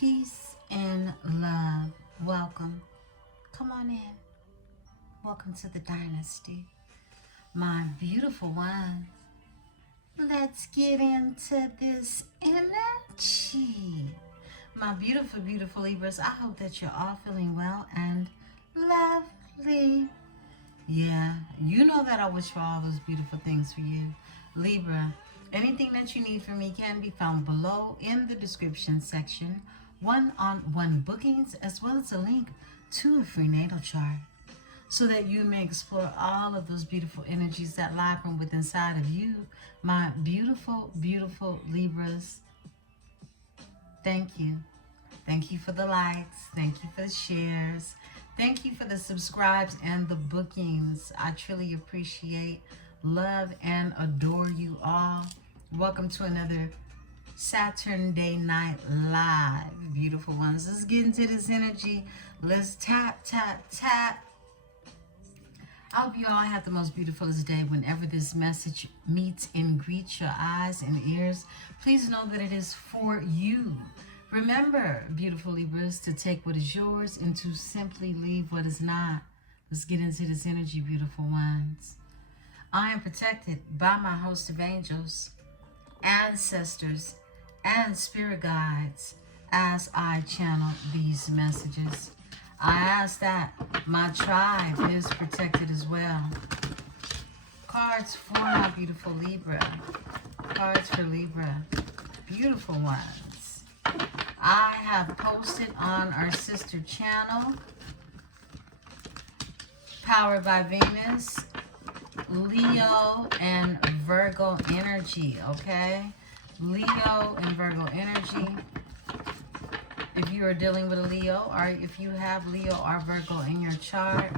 Peace and love. Welcome. Come on in. Welcome to the dynasty. My beautiful ones. Let's get into this energy. My beautiful, beautiful Libras, I hope that you're all feeling well and lovely. Yeah, you know that I wish for all those beautiful things for you. Libra, anything that you need from me can be found below in the description section. One-on-one bookings, as well as a link to a free natal chart, so that you may explore all of those beautiful energies that lie from within inside of you. My beautiful, beautiful Libras, thank you. Thank you for the likes. Thank you for the shares. Thank you for the subscribes and the bookings. I truly appreciate, love, and adore you all. Welcome to another Saturday Night Live, beautiful ones. Let's get into this energy. Let's tap, tap, tap. I hope you all have the most beautifulest day whenever this message meets and greets your eyes and ears. Please know that it is for you. Remember, beautiful Libras, to take what is yours and to simply leave what is not. Let's get into this energy, beautiful ones. I am protected by my host of angels, ancestors, and spirit guides as I channel these messages. I ask that my tribe is protected as well. Cards for my beautiful Libra. Cards for Libra. Beautiful ones. I have posted on our sister channel, Powered by Venus, Leo and Virgo energy, okay? Leo and Virgo energy. If you are dealing with a Leo, or if you have Leo or Virgo in your chart,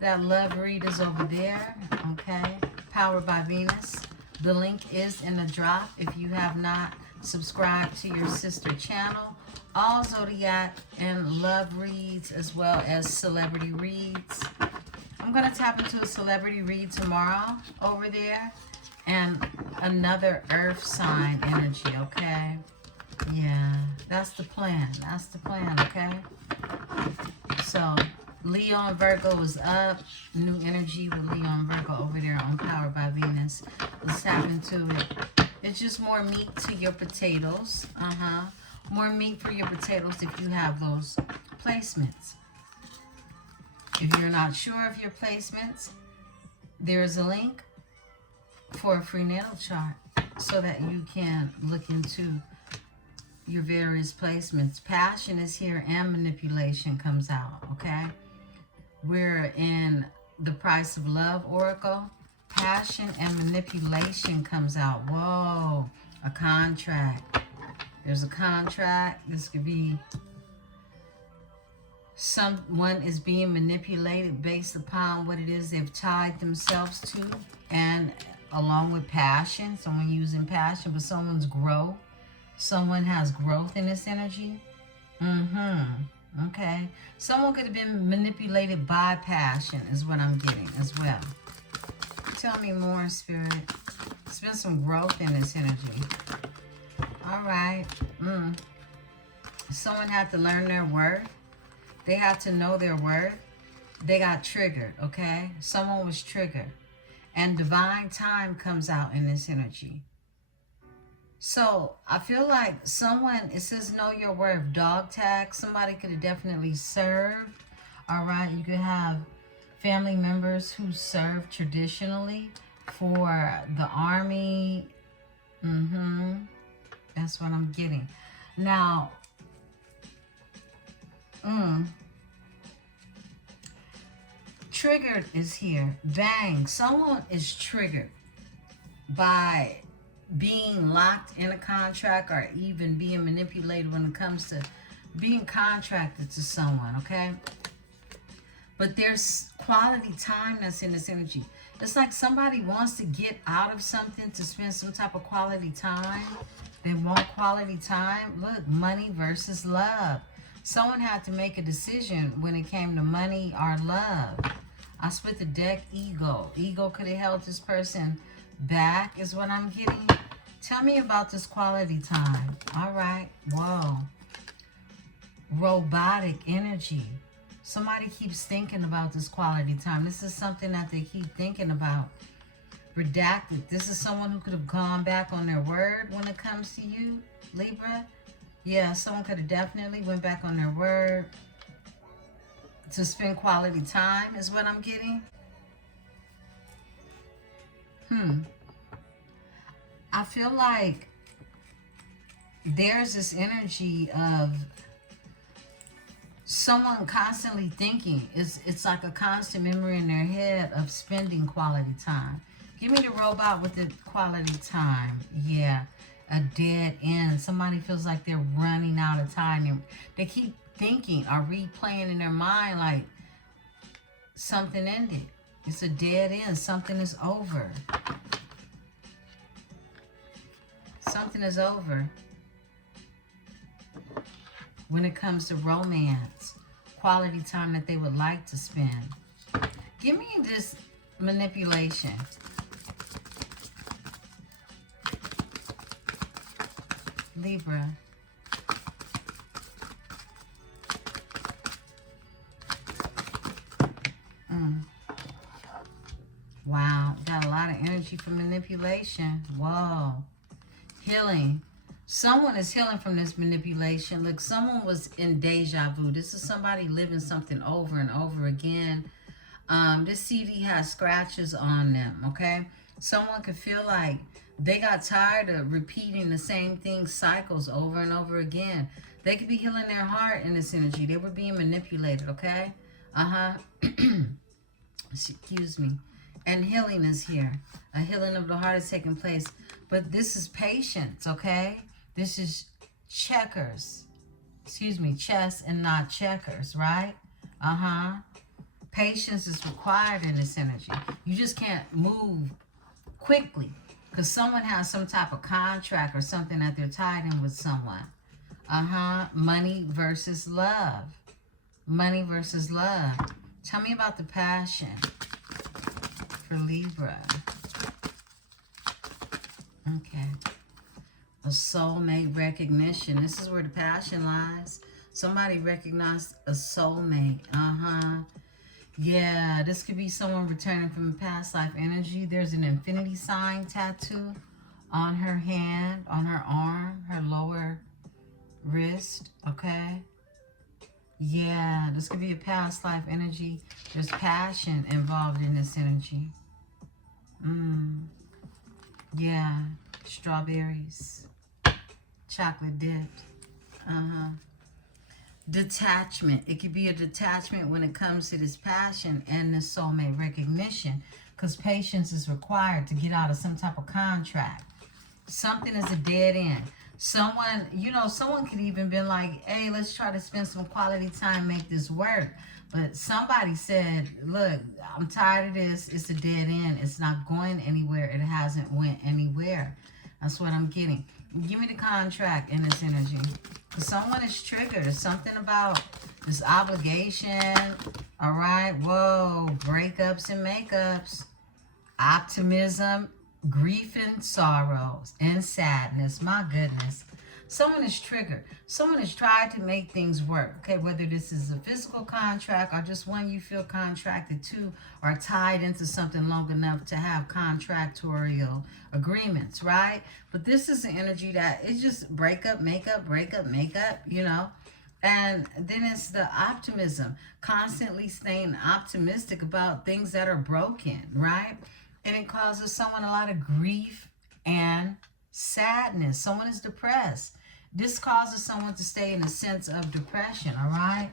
that love read is over there, okay? Powered by Venus. The link is in the drop if you have not subscribed to your sister channel. All zodiac and love reads, as well as celebrity reads. I'm going to tap into a celebrity read tomorrow over there, and another earth sign energy, okay? Yeah, that's the plan. That's the plan, okay? So, Leo and Virgo is up. New energy with Leo and Virgo over there on Powered by Venus. Let's tap into it. It's just more meat to your potatoes. More meat for your potatoes if you have those placements. If you're not sure of your placements, there's a link for a free natal chart so that you can look into your various placements. Passion is here and manipulation comes out, okay? We're in the Price of Love Oracle. Passion and manipulation comes out. Whoa, a contract. There's a contract. This could be someone is being manipulated based upon what it is they've tied themselves to, and along with passion, someone using passion, but someone's growth. Someone has growth in this energy. Okay. Someone could have been manipulated by passion is what I'm getting as well. Tell me more, Spirit. There's been some growth in this energy. All right. Someone had to learn their worth. They had to know their worth. They got triggered, okay? Someone was triggered. And divine time comes out in this energy. So I feel like someone, it says know your worth, dog tag. Somebody could have definitely served. All right, you could have family members who served traditionally for the army. That's what I'm getting. Now, triggered is here. Bang, someone is triggered by being locked in a contract or even being manipulated when it comes to being contracted to someone, okay? But there's quality time that's in this energy. It's like somebody wants to get out of something to spend some type of quality time. They want quality time. Look, money versus love. Someone had to make a decision when it came to money or love. I split the deck, ego. Ego could have held this person back is what I'm getting. Tell me about this quality time. All right. Whoa. robotic energy. Somebody keeps thinking about this quality time. This is something that they keep thinking about. Redacted. This is someone who could have gone back on their word when it comes to you, Libra. Yeah, someone could have definitely went back on their word to spend quality time is what I'm getting. I feel like there's this energy of someone constantly thinking. It's like a constant memory in their head of spending quality time. Give me the robot with the quality time. Yeah, a dead end. Somebody feels like they're running out of time. They keep thinking or replaying in their mind like something ended. It's a dead end. Something is over. Something is over. When it comes to romance, quality time that they would like to spend. Give me this manipulation. Libra. Wow, got a lot of energy for manipulation. Whoa. Healing. Someone is healing from this manipulation. Look, someone was in deja vu. This is somebody living something over and over again. This CD has scratches on them, okay? Someone could feel like they got tired of repeating the same thing, cycles over and over again. They could be healing their heart in this energy. They were being manipulated, okay? Excuse me. And healing is here. A healing of the heart is taking place. But this is patience, okay? This is checkers. Excuse me, chess and not checkers, right? Patience is required in this energy. You just can't move quickly because someone has some type of contract or something that they're tied in with someone. Money versus love. Money versus love. Tell me about the passion for Libra. Okay. A soulmate recognition. This is where the passion lies. Somebody recognized a soulmate. Yeah, this could be someone returning from a past life energy. There's an infinity sign tattoo on her hand, on her arm, her lower wrist, okay? Yeah, this could be a past life energy. There's passion involved in this energy. Yeah, strawberries, chocolate dipped. Detachment. It could be a detachment when it comes to this passion and the soulmate recognition, because patience is required to get out of some type of contract. Something is a dead end. Someone, someone could even been like, hey, let's try to spend some quality time, make this work. But somebody said, look, I'm tired of this. It's a dead end. It's not going anywhere. It hasn't went anywhere. That's what I'm getting. Give me the contract in this energy. Because someone is triggered. Something about this obligation. All right. Whoa. Breakups and makeups. Optimism. Grief and sorrows. And sadness. My goodness. Someone is triggered. Someone has tried to make things work. Okay, whether this is a physical contract or just one you feel contracted to or tied into something long enough to have contractual agreements, right? But this is an energy that it's just break up, make up, And then it's the optimism, constantly staying optimistic about things that are broken, right? And it causes someone a lot of grief and sadness. Someone is depressed. This causes someone to stay in a sense of depression, all right?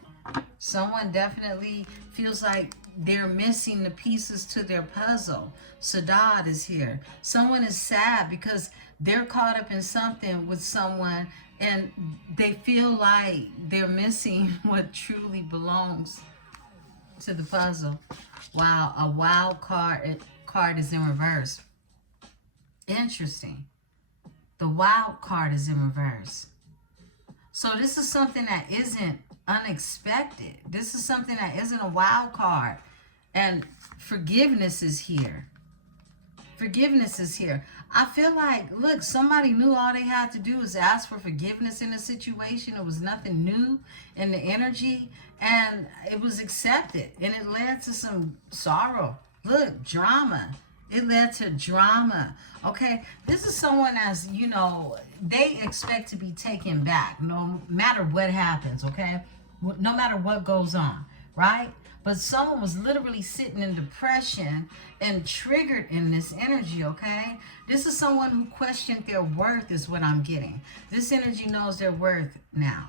Someone definitely feels like they're missing the pieces to their puzzle. Sadad is here. Someone is sad because they're caught up in something with someone and they feel like they're missing what truly belongs to the puzzle. Wow, a wild card is in reverse. Interesting. The wild card is in reverse. So this is something that isn't unexpected. This is something that isn't a wild card. And forgiveness is here. Forgiveness is here. I feel like, look, somebody knew all they had to do was ask for forgiveness in a situation. It was nothing new in the energy, and it was accepted, and it led to some sorrow. Look, drama. It led to drama. Okay, this is someone, as you know, they expect to be taken back no matter what happens. Okay, no matter what goes on, right? But someone was literally sitting in depression and triggered in this energy, okay? This is someone who questioned their worth, is what I'm getting. This energy knows their worth now.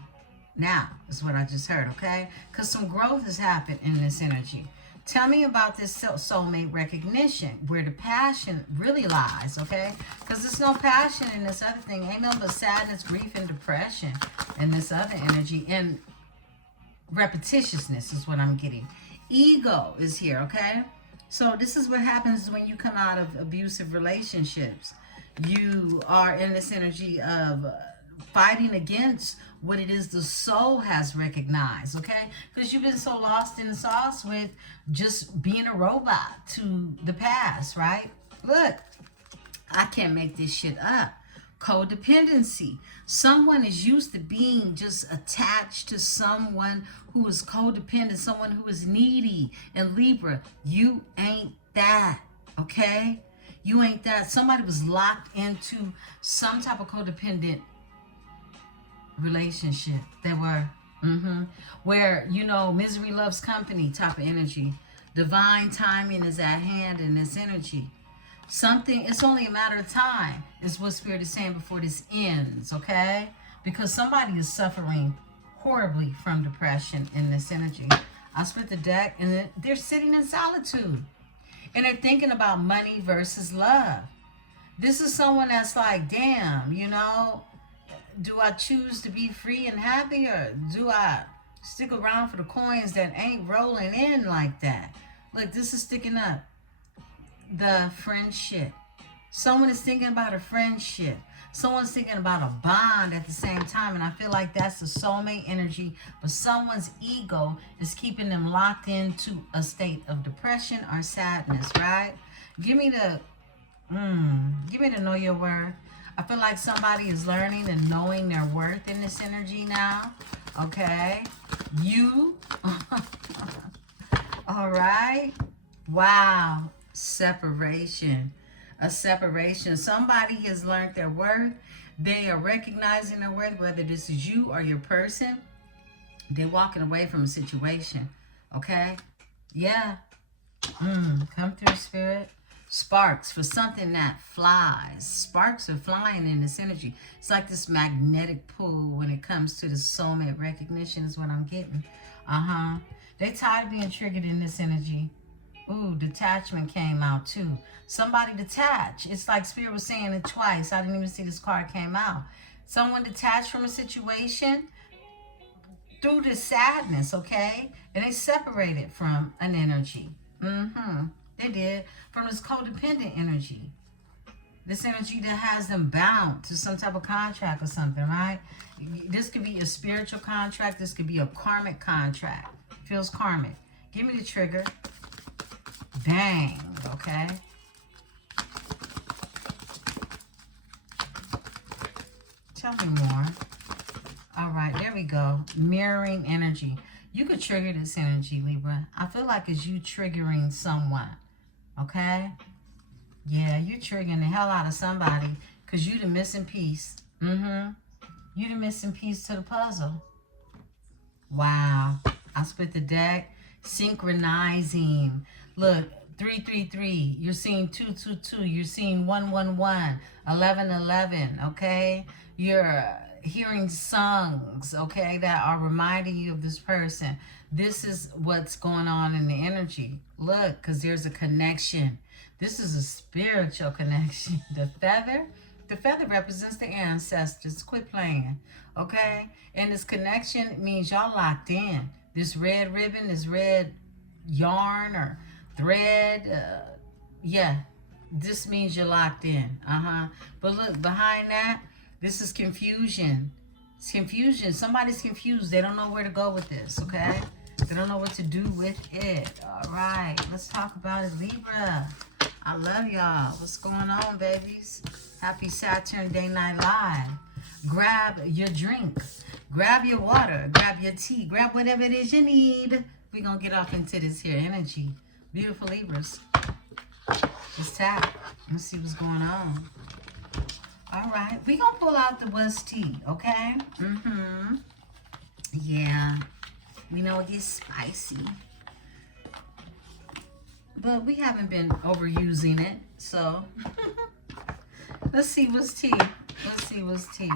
Now is what I just heard, okay? Because some growth has happened in this energy. Tell me about this soulmate recognition, where the passion really lies, okay? Because there's no passion in this other thing. Ain't nothing but sadness, grief, and depression in this other energy. And repetitiousness is what I'm getting. Ego is here, okay? So this is what happens when you come out of abusive relationships. You are in this energy of fighting against what it is the soul has recognized, okay? Because you've been so lost in the sauce with just being a robot to the past, right? Look, I can't make this shit up. Codependency. Someone is used to being just attached to someone who is codependent, someone who is needy. And Libra, you ain't that, okay? You ain't that. Somebody was locked into some type of codependent relationship. They were, where, you know, misery loves company type of energy. Divine timing is at hand in this energy. Something, it's only a matter of time, is what Spirit is saying, before this ends, okay? Because somebody is suffering horribly from depression in this energy. I split the deck, and they're sitting in solitude. And they're thinking about money versus love. This is someone that's like, damn, you know, do I choose to be free and happy, or do I stick around for the coins that ain't rolling in like that? Look, this is sticking up. The friendship. Someone is thinking about a friendship. Someone's thinking about a bond at the same time. And I feel like that's the soulmate energy. But someone's ego is keeping them locked into a state of depression or sadness, right? Give me the know your worth. I feel like somebody is learning and knowing their worth in this energy now. Okay. You. All right. Wow. Separation. A separation. Somebody has learned their worth. They are recognizing their worth, whether this is you or your person. They're walking away from a situation. Okay? Yeah. Come through, Spirit. Sparks for something that flies. Sparks are flying in this energy. It's like this magnetic pull when it comes to the soulmate recognition is what I'm getting. They tired of being triggered in this energy. Ooh, detachment came out too. Somebody detached. It's like Spirit was saying it twice. I didn't even see this card came out. Someone detached from a situation through the sadness, okay? And they separated from an energy. They did. From this codependent energy. This energy that has them bound to some type of contract or something, right? This could be a spiritual contract. This could be a karmic contract. Feels karmic. Give me the trigger. Bang, okay? Tell me more. All right, there we go. Mirroring energy. You could trigger this energy, Libra. I feel like it's you triggering someone, okay? Yeah, you're triggering the hell out of somebody because you the missing piece. You the missing piece to the puzzle. Wow. I split the deck. Synchronizing. Look, 333. You're seeing 222. You're seeing 111. 1111. Okay? You're hearing songs, okay, that are reminding you of this person. This is what's going on in the energy. Look, because there's a connection. This is a spiritual connection. The feather represents the ancestors. Quit playing, okay? And this connection means y'all locked in. This red ribbon, this red yarn or thread, yeah, this means you're locked in. But look, behind that, this is confusion. It's confusion. Somebody's confused. They don't know where to go with this, okay? They don't know what to do with it. All right, let's talk about it, Libra. I love y'all. What's going on, babies? Happy Saturn Day Night Live. Grab your drink. Grab your water. Grab your tea. Grab whatever it is you need. We're going to get off into this here energy. Beautiful Libras. Just tap. Let's see what's going on. All right. We're going to pull out the West tea, okay? Mm-hmm. Yeah. We know it gets spicy. But we haven't been overusing it, so let's see what's tea. Let's see what's tea.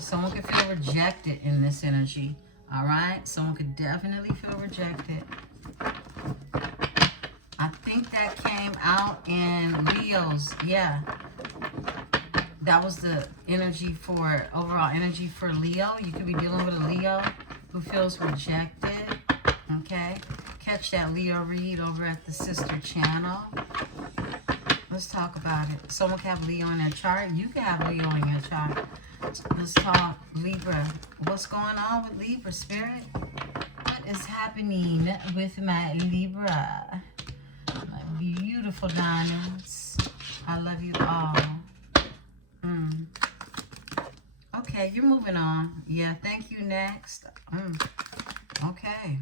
Someone could feel rejected in this energy, all right? Someone could definitely feel rejected. I think that came out in Leo's, yeah. That was the energy for, overall energy for Leo. You could be dealing with a Leo who feels rejected, okay? Catch that Leo read over at the sister channel. Let's talk about it. Someone can have Leo in their chart. You can have Leo in your chart. Let's talk Libra. What's going on with Libra, Spirit? What is happening with my Libra? My beautiful diamonds. I love you all. Okay, you're moving on. Yeah, thank you. Next. Okay.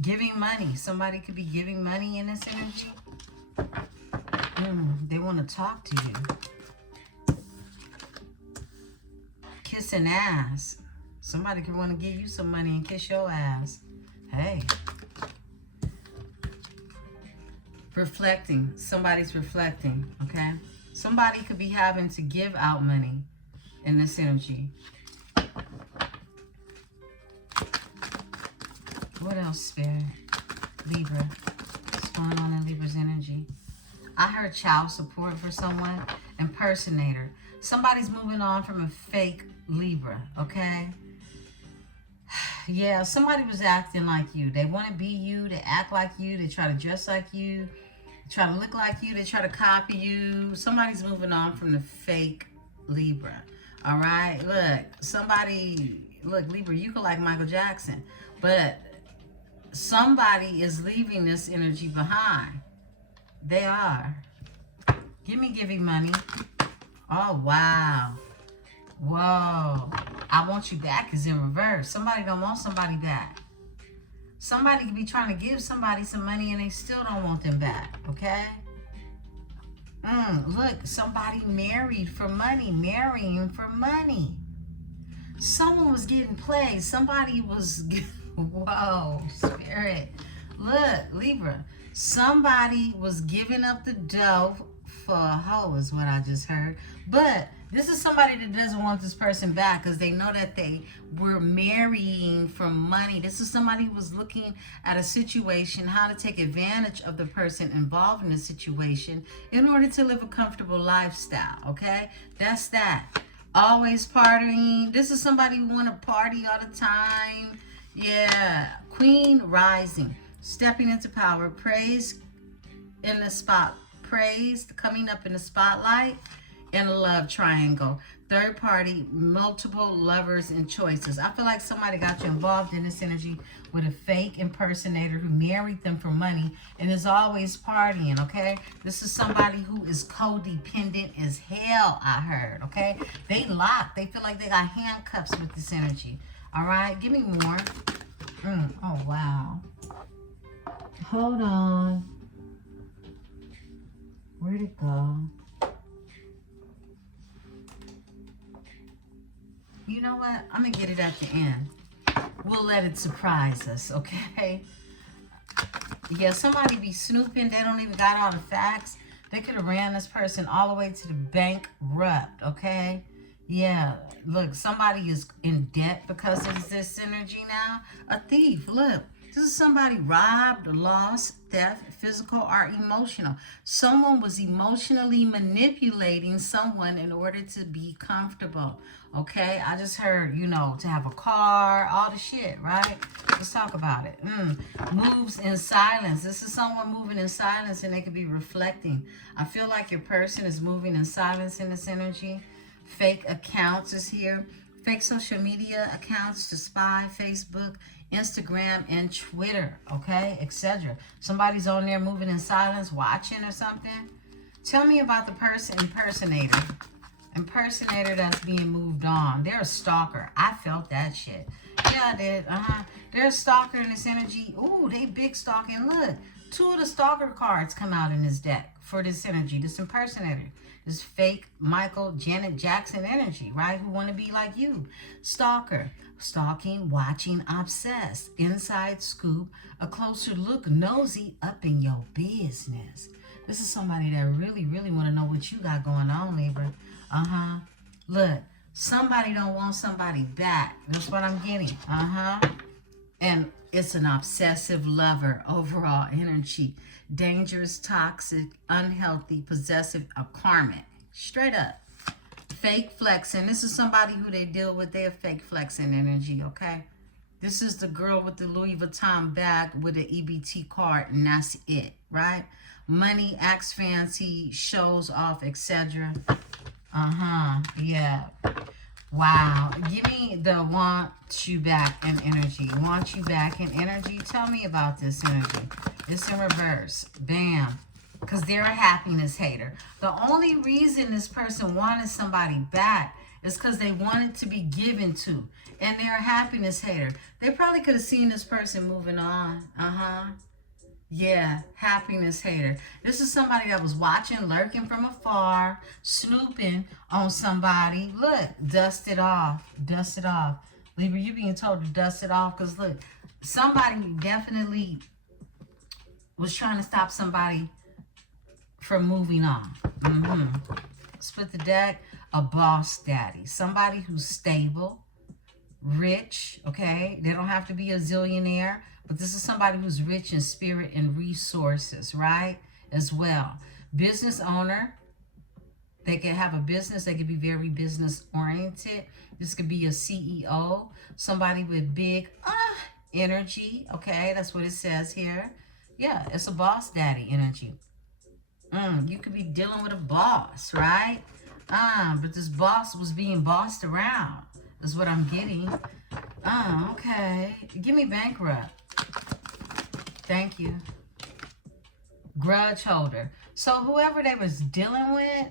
Giving money. Somebody could be giving money in this energy. They want to talk to you. Kissing ass. Somebody could want to give you some money and kiss your ass. Hey. Reflecting. Somebody's reflecting. Okay. Somebody could be having to give out money in this energy. What else, Spirit? Libra. What's going on in Libra's energy? I heard child support for someone. Impersonator. Somebody's moving on from a fake Libra, okay? Yeah, somebody was acting like you. They want to be you. They act like you. They try to dress like you. They try to look like you. They try to copy you. Somebody's moving on from the fake Libra, all right? Look, Libra, you could like Michael Jackson, but somebody is leaving this energy behind. They are. Give me giving money. Oh, wow. Whoa. I want you back is in reverse. Somebody don't want somebody back. Somebody could be trying to give somebody some money and they still don't want them back, okay? Look, somebody married for money. Marrying for money. Someone was getting played. Somebody was... Whoa, Spirit. Look, Libra. Somebody was giving up the dough for a hoe is what I just heard. But this is somebody that doesn't want this person back because they know that they were marrying for money. This is somebody who was looking at a situation, how to take advantage of the person involved in the situation in order to live a comfortable lifestyle, okay? That's that. Always partying. This is somebody who want to party all the time. Yeah. Queen rising. Stepping into power. Praise in the spot. Praise coming up in the spotlight. And a love triangle. Third party, multiple lovers and choices. I feel like somebody got you involved in this energy with a fake impersonator who married them for money and is always partying, okay? This is somebody who is codependent as hell, I heard, okay? They locked. They feel like they got handcuffs with this energy. All right? Give me more. Oh, wow. Hold on. Where'd it go? You know what? I'm going to get it at the end. We'll let it surprise us, okay? Yeah, somebody be snooping. They don't even got all the facts. They could have ran this person all the way to the bankrupt, okay? Yeah, look, somebody is in debt because of this energy now. A thief, look. This is somebody robbed, lost, theft, physical, or emotional. Someone was emotionally manipulating someone in order to be comfortable. Okay, I just heard, you know, to have a car, all the shit, right? Let's talk about it. Moves in silence. This is someone moving in silence and they could be reflecting. I feel like your person is moving in silence in this energy. Fake accounts is here. Fake social media accounts to spy, Facebook, Instagram and Twitter, okay, etc. Somebody's on there moving in silence, watching or something. Tell me about the person impersonator that's being moved on. They're a stalker. I felt that shit. Yeah, I did. They're a stalker in this energy. Ooh, they big stalking. Look, 2 of the stalker cards come out in this deck for this energy, this impersonator. This fake Michael Janet Jackson energy, right? Who want to be like you. Stalker. Stalking, watching, obsessed. Inside scoop. A closer look, nosy up in your business. This is somebody that really, really want to know what you got going on, Libra. Look, somebody don't want somebody back. That's what I'm getting. And it's an obsessive lover, overall energy. Dangerous, toxic, unhealthy, possessive, a karmic. Straight up. Fake flexing. This is somebody who they deal with. They're fake flexing energy, okay? This is the girl with the Louis Vuitton bag with the EBT card, and that's it, right? Money, acts fancy, shows off, etc. Yeah. Wow. Give me the want you back in energy. Want you back in energy. Tell me about this energy. It's in reverse. Bam. Because they're a happiness hater. The only reason this person wanted somebody back is because they wanted to be given to. And they're a happiness hater. They probably could have seen this person moving on. Yeah, happiness hater. This is somebody that was watching, lurking from afar, snooping on somebody. Look, dust it off. Dust it off. Libra, you being told to dust it off because, look, somebody definitely was trying to stop somebody from moving on. Split the deck. A boss daddy. Somebody who's stable, rich, okay? They don't have to be a zillionaire. But this is somebody who's rich in spirit and resources, right? As well. Business owner. They could have a business. They could be very business oriented. This could be a CEO. Somebody with big energy. Okay, that's what it says here. Yeah, it's a boss daddy energy. You could be dealing with a boss, right? But this boss was being bossed around. Is what I'm getting. Okay. Give me bankrupt. Thank you. Grudge holder. So whoever they was dealing with,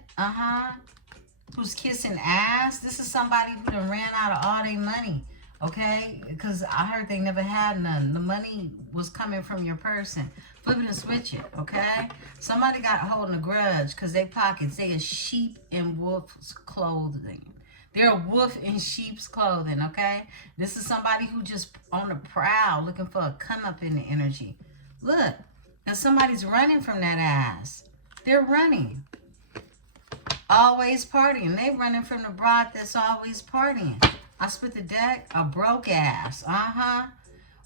who's kissing ass, this is somebody who done ran out of all their money, okay? Because I heard they never had none. The money was coming from your person. Flip it and switch it, okay? Somebody got holding a grudge because they pockets. They are sheep in wolf's clothing. They're a wolf in sheep's clothing, okay? This is somebody who just on the prowl looking for a come up in the energy. Look, and somebody's running from that ass. They're running. Always partying. They running from the broad that's always partying. I split the deck. A broke ass.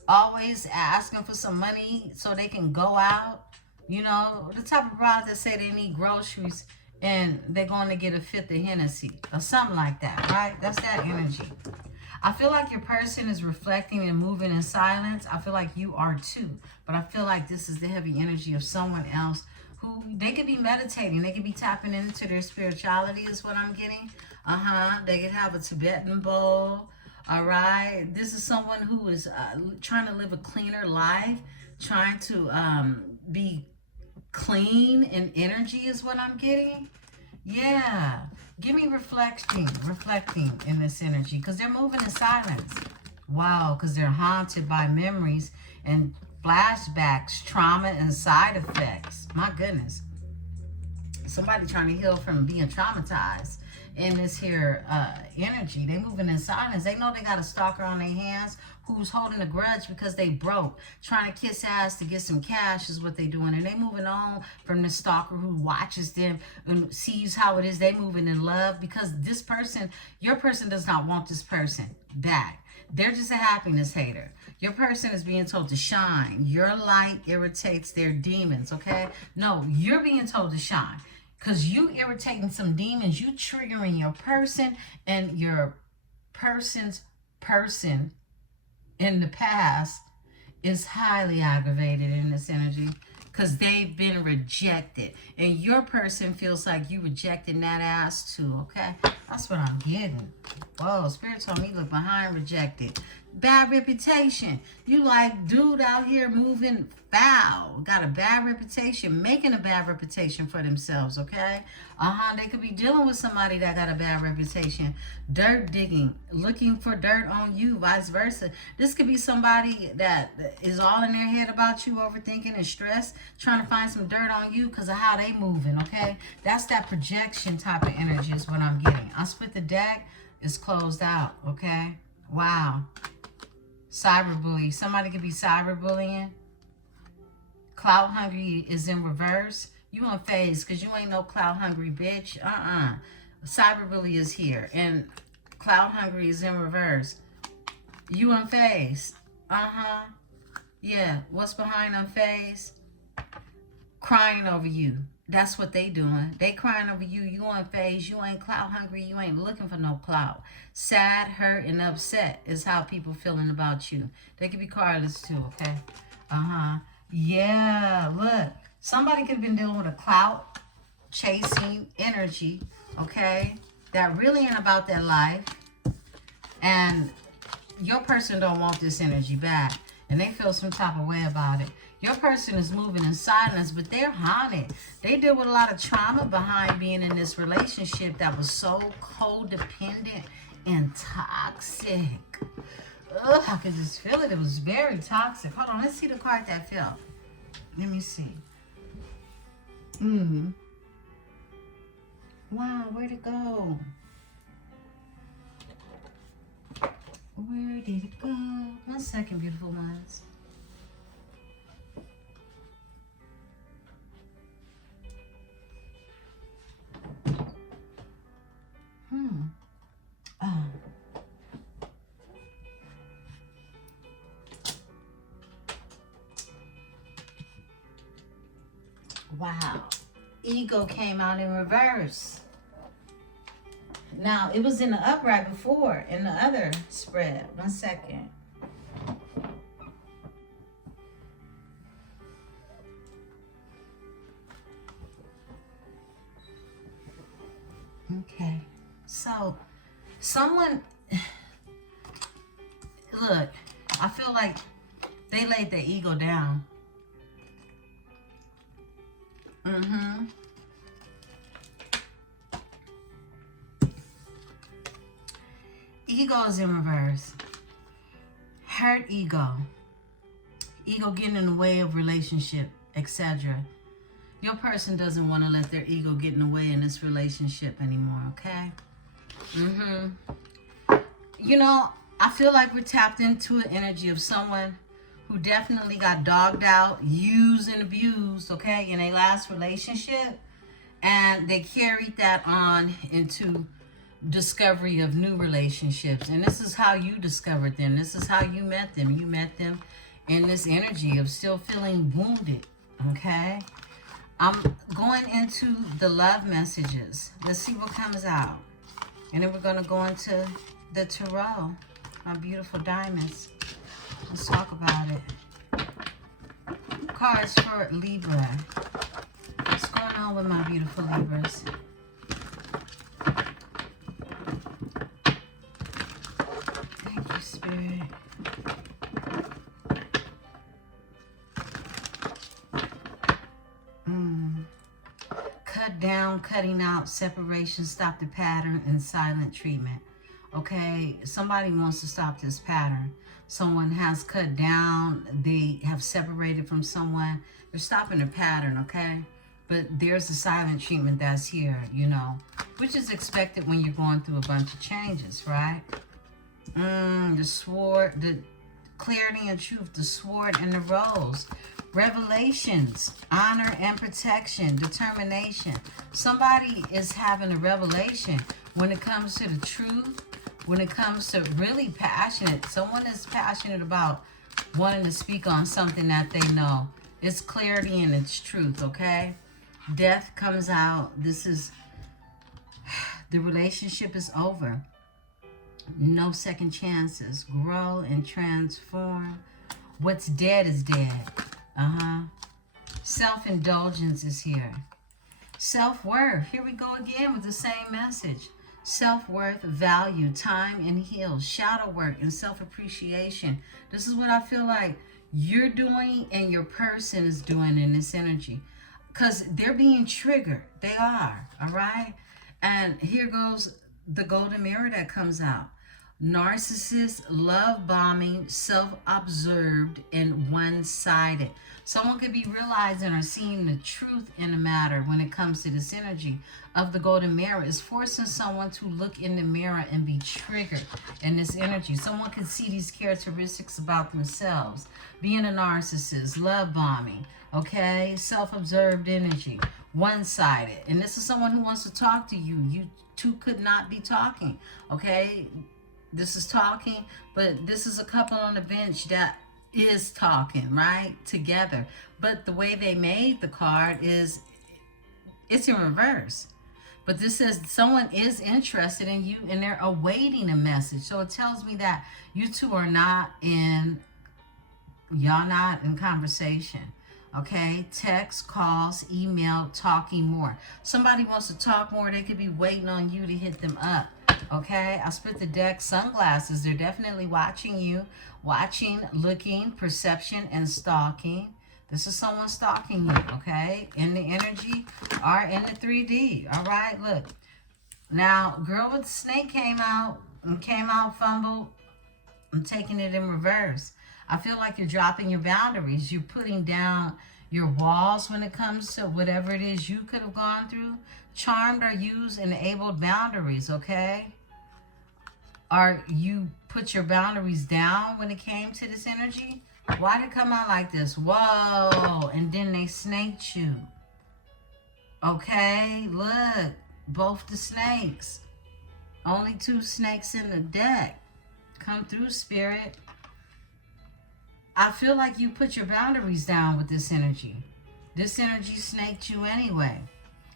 Always asking for some money so they can go out. You know, the type of broad that say they need groceries and they're going to get a 5th of Hennessy or something like that, right? That's that energy. I feel like your person is reflecting and moving in silence. I feel like you are too. But I feel like this is the heavy energy of someone else who they could be meditating. They could be tapping into their spirituality is what I'm getting. They could have a Tibetan bowl. All right. This is someone who is trying to live a cleaner life. Trying to be clean in energy is what I'm getting. Yeah. Give me reflecting in this energy because they're moving in silence. Wow, because they're haunted by memories and flashbacks, trauma, and side effects. My goodness. Somebody trying to heal from being traumatized in this here energy. They moving in silence. They know they got a stalker on their hands who's holding a grudge because they broke. Trying to kiss ass to get some cash is what they doing. And they moving on from the stalker who watches them and sees how it is. They moving in love because this person, your person does not want this person back. They're just a happiness hater. Your person is being told to shine. Your light irritates their demons, okay? No, you're being told to shine. Because you irritating some demons, you triggering your person and your person's person in the past is highly aggravated in this energy because they've been rejected. And your person feels like you rejecting that ass too, okay? That's what I'm getting. Whoa, Spirit told me look behind rejected. bad reputation. You like dude out here moving foul, got a bad reputation, making a bad reputation for themselves, okay? They could be dealing with somebody that got a bad reputation. Dirt digging, looking for dirt on you, vice versa. This could be somebody that is all in their head about you, overthinking and stressed, trying to find some dirt on you because of how they moving, okay? That's that projection type of energy is what I'm getting. I split the deck, it's closed out, okay? Wow. Cyberbully. Somebody could be cyberbullying. Clout hungry is in reverse. You on phase because you ain't no clout hungry bitch. Cyberbully is here. And clout hungry is in reverse. You on phase. Yeah. What's behind on phase? Crying over you. That's what they doing. They crying over you. You on phase. You ain't clout hungry. You ain't looking for no clout. Sad, hurt, and upset is how people feeling about you. They could be cardless too, okay? Yeah, look. Somebody could have been dealing with a clout chasing energy, okay? That really ain't about their life. And your person don't want this energy back. And they feel some type of way about it. Your person is moving in silence, but they're haunted. They deal with a lot of trauma behind being in this relationship that was so codependent and toxic. Ugh, I could just feel it. It was very toxic. Hold on, let's see the card that fell. Let me see. Wow, where'd it go? Where did it go? 1 second, beautiful ones. Wow. Ego came out in reverse. Now, it was in the upright before, in the other spread. 1 second. Okay. So, someone... Look, I feel like they laid their ego down. Ego is in reverse. Hurt ego. Ego getting in the way of relationship, etc. Your person doesn't want to let their ego get in the way in this relationship anymore, okay? You know, I feel like we're tapped into an energy of someone who definitely got dogged out, used and abused, okay, in a last relationship. And they carried that on into discovery of new relationships. And this is how you discovered them. This is how you met them. You met them in this energy of still feeling wounded, okay? I'm going into the love messages. Let's see what comes out. And then we're going to go into the Tarot, my beautiful diamonds. Let's talk about it. Cards for Libra. What's going on with my beautiful Libras? Thank you, Spirit. Cut down, cutting out, separation, stop the pattern, and silent treatment. Okay, somebody wants to stop this pattern. Someone has cut down, they have separated from someone. They're stopping the pattern, okay? But there's a silent treatment that's here, you know, which is expected when you're going through a bunch of changes, right? The sword, the clarity and truth, the sword and the rose. Revelations, honor and protection, determination. Somebody is having a revelation when it comes to the truth, when it comes to really passionate. Someone is passionate about wanting to speak on something that they know. It's clarity and it's truth, okay? Death comes out. This is, the relationship is over. No second chances. Grow and transform. What's dead is dead. Self-indulgence is here. Self-worth. Here we go again with the same message. self-worth, value, time, and heal, shadow work, and self-appreciation. This is what I feel like you're doing and your person is doing in this energy. Because they're being triggered. They are, all right? And here goes the golden mirror that comes out. Narcissist, love bombing, self-absorbed, and one-sided. Someone could be realizing or seeing the truth in the matter when it comes to this energy of the golden mirror. Is forcing someone to look in the mirror and be triggered in this energy. Someone can see these characteristics about themselves. Being a narcissist, love bombing, okay? Self-absorbed energy, one-sided. And this is someone who wants to talk to you. You two could not be talking, okay? This is talking, but this is a couple on the bench that is talking, right? Together. But the way they made the card is, it's in reverse. But this says someone is interested in you and they're awaiting a message. So it tells me that you two are not in, y'all not in conversation. Okay, text, calls, email, talking more. Somebody wants to talk more. They could be waiting on you to hit them up. Okay, I split the deck. Sunglasses. They're definitely watching you. Watching, looking, perception, and stalking. This is someone stalking you. Okay, in the energy or in the 3D. All right, look. Now, girl with the snake came out fumbled. I'm taking it in reverse. I feel like you're dropping your boundaries. You're putting down your walls when it comes to whatever it is you could have gone through. Charmed or used enabled boundaries, okay? Or you put your boundaries down when it came to this energy. Why did it come out like this? Whoa, and then they snaked you. Okay, look, both the snakes. Only 2 snakes in the deck. Come through, Spirit. I feel like you put your boundaries down with this energy. This energy snaked you anyway.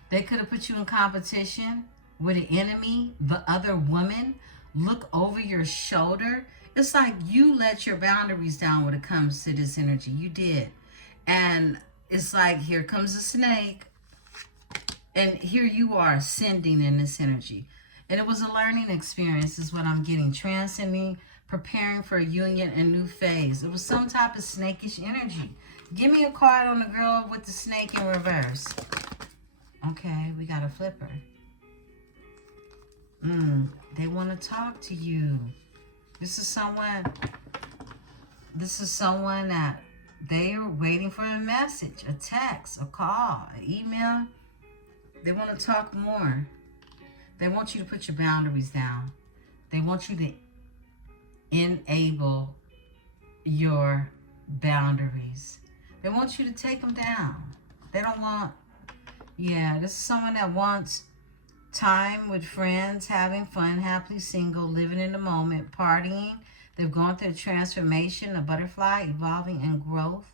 They could have put you in competition with an enemy, the other woman. Look over your shoulder. It's like you let your boundaries down when it comes to this energy. You did. And it's like, here comes a snake. And here you are ascending in this energy. And it was a learning experience is what I'm getting. Transcending, preparing for a union and new phase. It was some type of snakish energy. Give me a card on the girl with the snake in reverse. Okay, we got a flipper. They want to talk to you. This is someone that they are waiting for a message, a text, a call, an email. They want to talk more. They want you to put your boundaries down. They want you to enable your boundaries. They want you to take them down. They don't want, this is someone that wants time with friends, having fun, happily single, living in the moment, partying. They've gone through a transformation, a butterfly, evolving, and growth.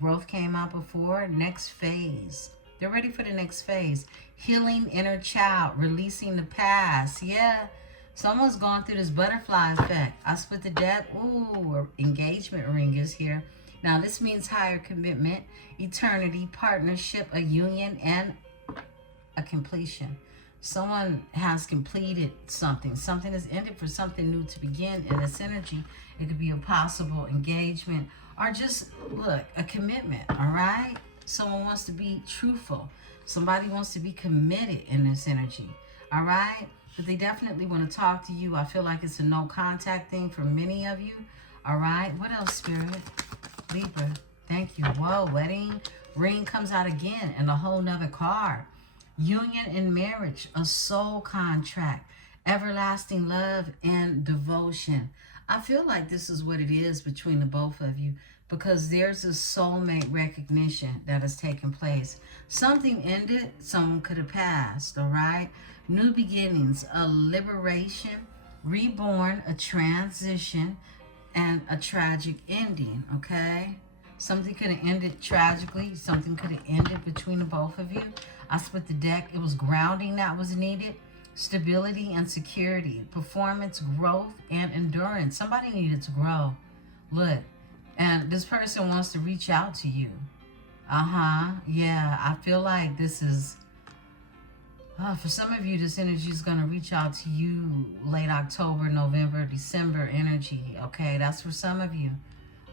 Growth came out before. Next phase. They're ready for the next phase. Healing inner child, releasing the past. Yeah. Someone's gone through this butterfly effect. I split the deck. Ooh, engagement ring is here. Now, this means higher commitment, eternity, partnership, a union, and a completion. Someone has completed something. Something has ended for something new to begin in this energy. It could be a possible engagement or just, look, a commitment, all right? Someone wants to be truthful. Somebody wants to be committed in this energy, all right? But they definitely want to talk to you. I feel like it's a no contact thing for many of you, all right? What else, Spirit? Libra, thank you. Whoa, wedding ring comes out again and a whole nother card. Union in marriage, a soul contract, everlasting love and devotion. I feel like this is what it is between the both of you because there's a soulmate recognition that has taken place. Something ended, someone could have passed, all right? New beginnings, a liberation, reborn, a transition, and a tragic ending, okay? Something could have ended tragically. Something could have ended between the both of you. I split the deck. It was grounding that was needed. Stability and security. Performance, growth, and endurance. Somebody needed to grow. Look, and this person wants to reach out to you. Yeah, I feel like this is... For some of you, this energy is going to reach out to you late October, November, December energy. Okay, that's for some of you.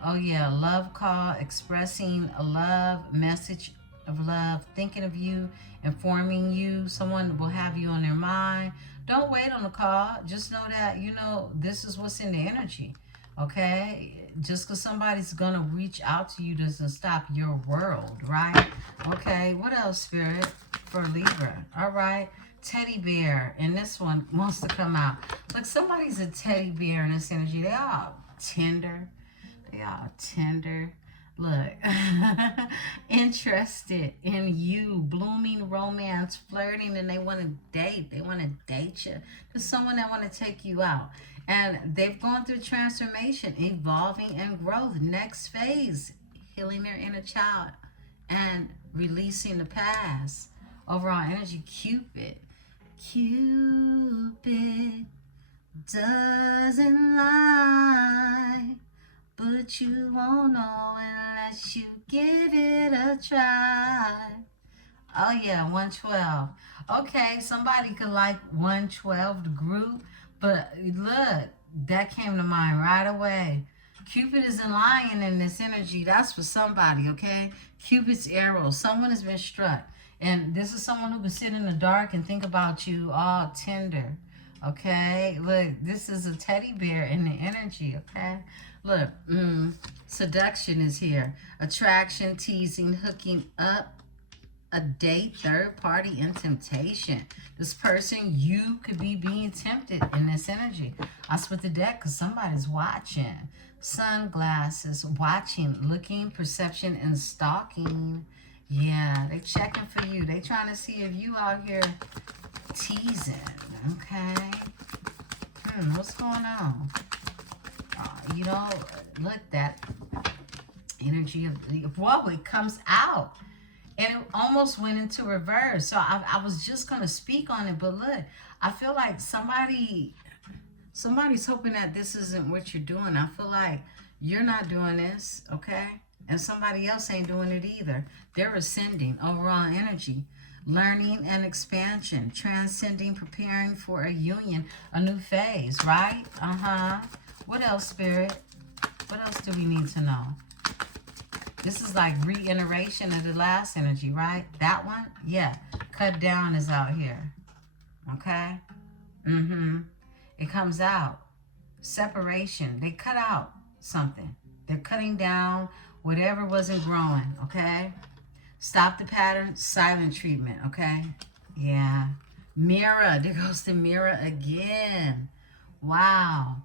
Oh yeah, love call, expressing a love, message of love, thinking of you, informing you. Someone will have you on their mind. Don't wait on the call. Just know that, you know, this is what's in the energy. Okay? Just because somebody's going to reach out to you doesn't stop your world, right? Okay, what else, Spirit, for Libra? All right, teddy bear. And this one wants to come out. Like somebody's a teddy bear in this energy. They all tender. They all tender. Look, interested in you, blooming romance, flirting, and they want to date. They want to date you. There's someone that want to take you out. And they've gone through transformation, evolving, and growth. Next phase, healing their inner child and releasing the past. Overall energy, Cupid. Cupid doesn't lie, but you won't know unless you give it a try. Oh yeah, 112. Okay, somebody could like 112, the group, but look, that came to mind right away. Cupid isn't lying in this energy. That's for somebody, okay? Cupid's arrow. Someone has been struck. And this is someone who can sit in the dark and think about you all tender, okay? Look, this is a teddy bear in the energy, okay? Look, seduction is here. Attraction, teasing, hooking up, a date, third party, and temptation. This person, you could be being tempted in this energy. I split the deck because somebody's watching. Sunglasses, watching, looking, perception, and stalking. Yeah, they checking for you. They trying to see if you out here teasing, okay? What's going on? You know, look, that energy of, whoa, it comes out. And it almost went into reverse. So I was just going to speak on it. But look, I feel like somebody's hoping that this isn't what you're doing. I feel like you're not doing this, okay? And somebody else ain't doing it either. They're ascending, overall energy. Learning and expansion. Transcending, preparing for a union, a new phase, right? What else, Spirit? What else do we need to know? This is like reiteration of the last energy, right? That one? Yeah. Cut down is out here. Okay? It comes out. Separation. They cut out something. They're cutting down whatever wasn't growing, okay? Stop the pattern. Silent treatment, okay? Yeah. Mirror. There goes the mirror again. Wow.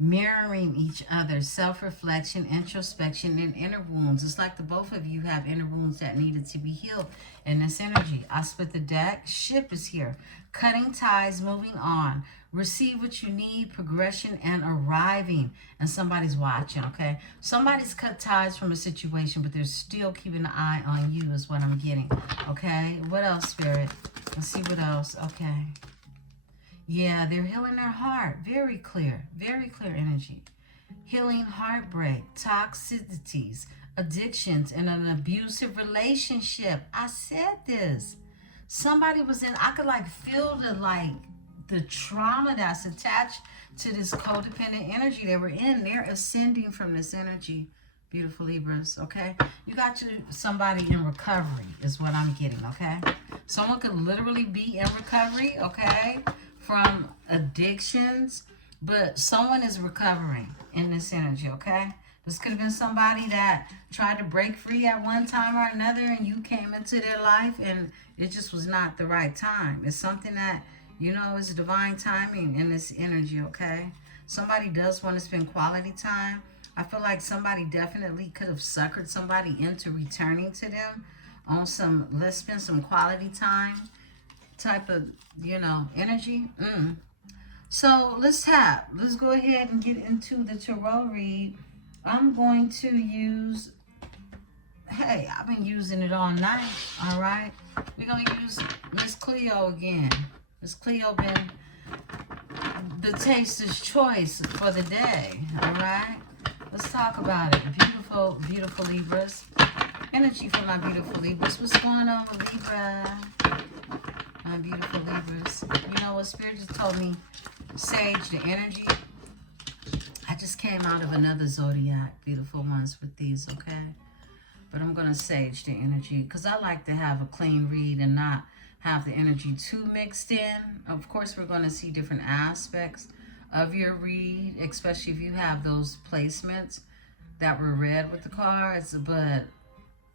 Mirroring each other, self-reflection, introspection, and inner wounds. It's like the both of you have inner wounds that needed to be healed in this energy. I split the deck. Ship is here. Cutting ties, moving on. Receive what you need, progression, and arriving. And somebody's watching, okay? Somebody's cut ties from a situation, but they're still keeping an eye on you is what I'm getting, okay? What else, Spirit? Let's see what else. Okay. Yeah, they're healing their heart. Very clear energy. Healing heartbreak, toxicities, addictions, and an abusive relationship. I said this. Somebody was in, I could like feel the trauma that's attached to this codependent energy they were in. They're ascending from this energy. Beautiful Libras, okay? You got somebody in recovery is what I'm getting, okay? Someone could literally be in recovery, okay? From addictions, but someone is recovering in this energy, okay? This could have been somebody that tried to break free at one time or another and you came into their life and it just was not the right time. It's something that, you know, is divine timing in this energy, okay? Somebody does want to spend quality time. I feel like somebody definitely could have suckered somebody into returning to them on some, let's spend some quality time type of, you know, energy. So let's go ahead and get into the tarot read. I'm going to use, hey, I've been using it all night. All right, we're gonna use Miss Cleo again. Miss Cleo been the taster's choice for the day. All right, let's talk about it. Beautiful Libras. Energy for my beautiful Libras. What's going on with Libra? My beautiful Libras. You know what Spirit just told me? Sage, the energy. I just came out of another zodiac, beautiful ones, with these, okay? But I'm going to sage the energy because I like to have a clean read and not have the energy too mixed in. Of course, we're going to see different aspects of your read, especially if you have those placements that were read with the cards. But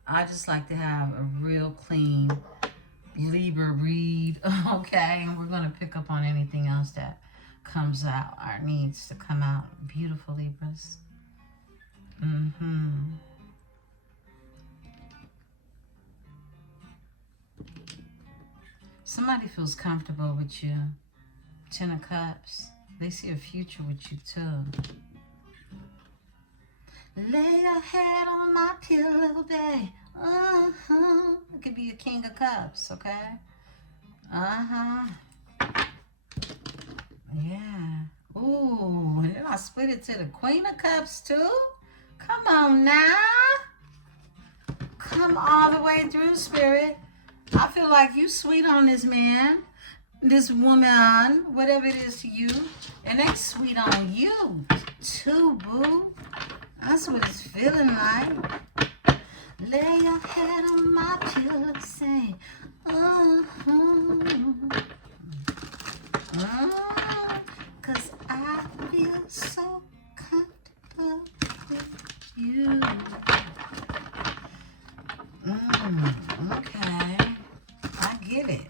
I just like to have a real clean Libra read, okay? And we're going to pick up on anything else that comes out, or needs to come out. Beautiful Libras. Somebody feels comfortable with you. 10 of Cups. They see a future with you too. Lay your head on my pillow, babe. It could be a King of Cups, okay? Yeah. Ooh, and then I split it to the Queen of Cups too? Come on now. Come all the way through, Spirit. I feel like you sweet on this man, this woman, whatever it is to you. And they sweet on you too, boo. That's what it's feeling like. Lay your head on my pillow, say, cause I feel so comfortable with you. Okay. I get it.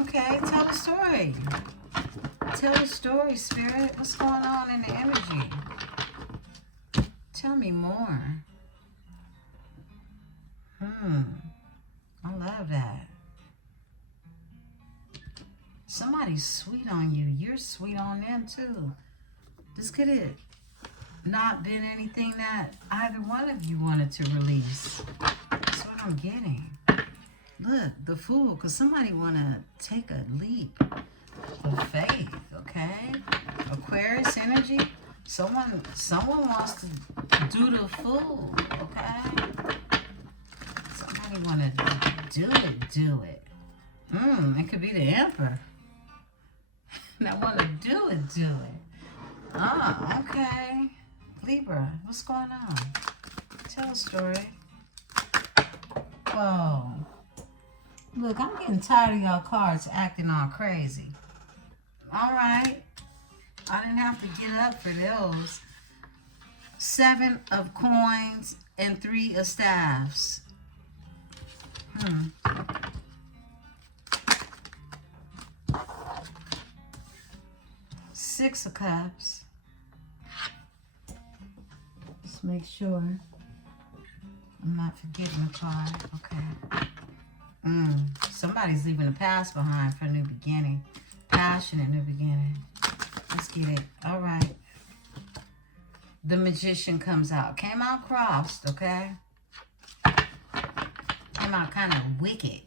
Okay, tell a story. Tell a story, Spirit. What's going on in the energy? Tell me more. I love that. Somebody's sweet on you. You're sweet on them too. This could have not been anything that either one of you wanted to release. That's what I'm getting. Look, the Fool, because somebody want to take a leap of faith, okay? Aquarius energy. Someone wants to do the Fool, okay? Somebody want to do it. It could be the Emperor. That want to do it. Oh, okay. Libra, what's going on? Tell a story. Whoa. Look, I'm getting tired of y'all cards acting all crazy. All right. I didn't have to get up for those. 7 of Coins and 3 of Staffs. 6 of Cups. Just make sure I'm not forgetting a card. Okay. Somebody's leaving the past behind for a new beginning. Passionate new beginning. Let's get it. All right. The Magician comes out. Came out crossed, okay? Came out kind of wicked.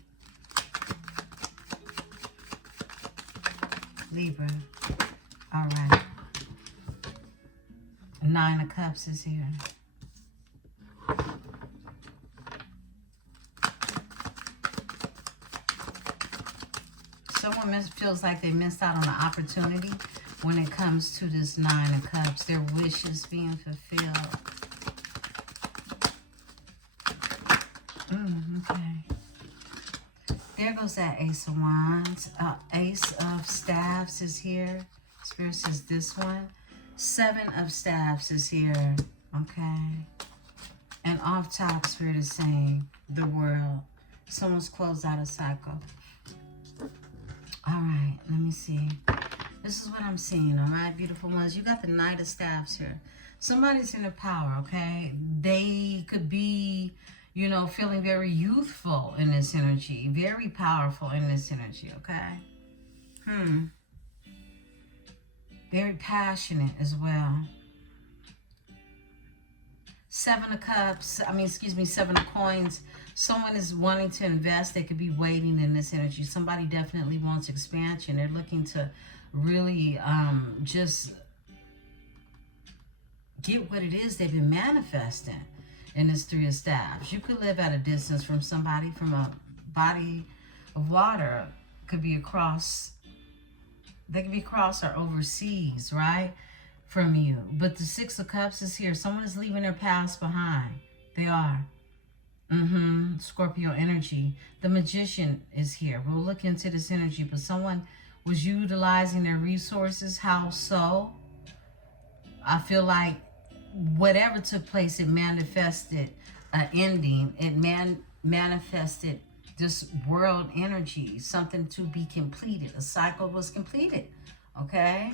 Libra. All right. 9 of Cups is here. Someone feels like they missed out on the opportunity when it comes to this 9 of Cups. Their wishes being fulfilled. Okay. There goes that Ace of Wands. Ace of Staffs is here. Spirit says this one. 7 of Staffs is here. Okay. And off top, Spirit is saying the World. Someone's closed out a cycle. All right, let me see. This is what I'm seeing, all right, beautiful ones. You got the Knight of Staffs here. Somebody's in the power, okay? They could be, you know, feeling very youthful in this energy. Very powerful in this energy, okay? Very passionate as well. 7 of Cups, 7 of Coins. Someone is wanting to invest. They could be waiting in this energy. Somebody definitely wants expansion. They're looking to really just get what it is they've been manifesting in this 3 of Staffs. You could live at a distance from somebody, from a body of water, Could be across. They could be across or overseas, right? From you. But the Six of Cups is here. Someone is leaving their past behind. They are. Scorpio energy. The Magician is here. We'll look into this energy. But someone was utilizing their resources. How so? I feel like whatever took place, it manifested an ending. It manifested this world energy, something to be completed. A cycle was completed, okay?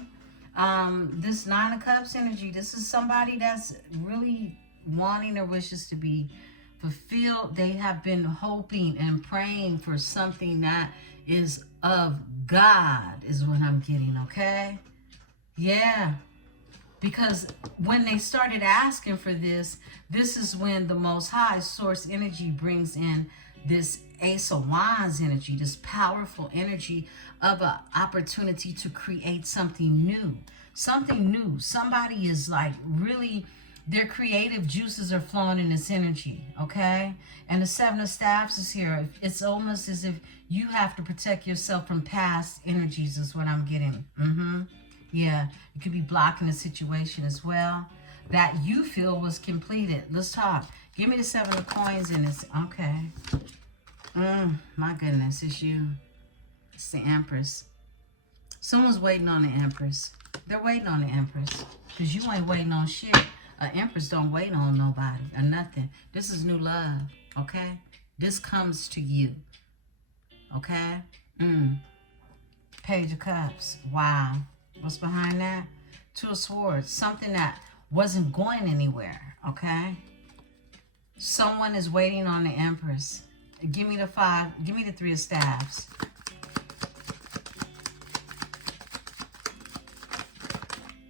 This Nine of Cups energy, this is somebody that's really wanting their wishes to be fulfilled. They have been hoping and praying for something that is of God, is what I'm getting, okay? Yeah. Because when they started asking for this, this is when the Most High Source energy brings in this Ace of Wands energy, this powerful energy of an opportunity to create something new. Something new. Somebody is like really, their creative juices are flowing in this energy, okay? And the Seven of Staffs is here. It's almost as if you have to protect yourself from past energies is what I'm getting. Yeah, it could be blocking a situation as well that you feel was completed. Let's talk. Give me the Seven of Coins in this. Okay. My goodness, it's you. It's the Empress. Someone's waiting on the Empress. They're waiting on the Empress. Because you ain't waiting on shit. An Empress don't wait on nobody or nothing. This is new love, okay? This comes to you, okay? Page of Cups. Wow. What's behind that? Two of Swords. Something that wasn't going anywhere, okay? Someone is waiting on the Empress. Give me the Five. Give me the Three of Staffs.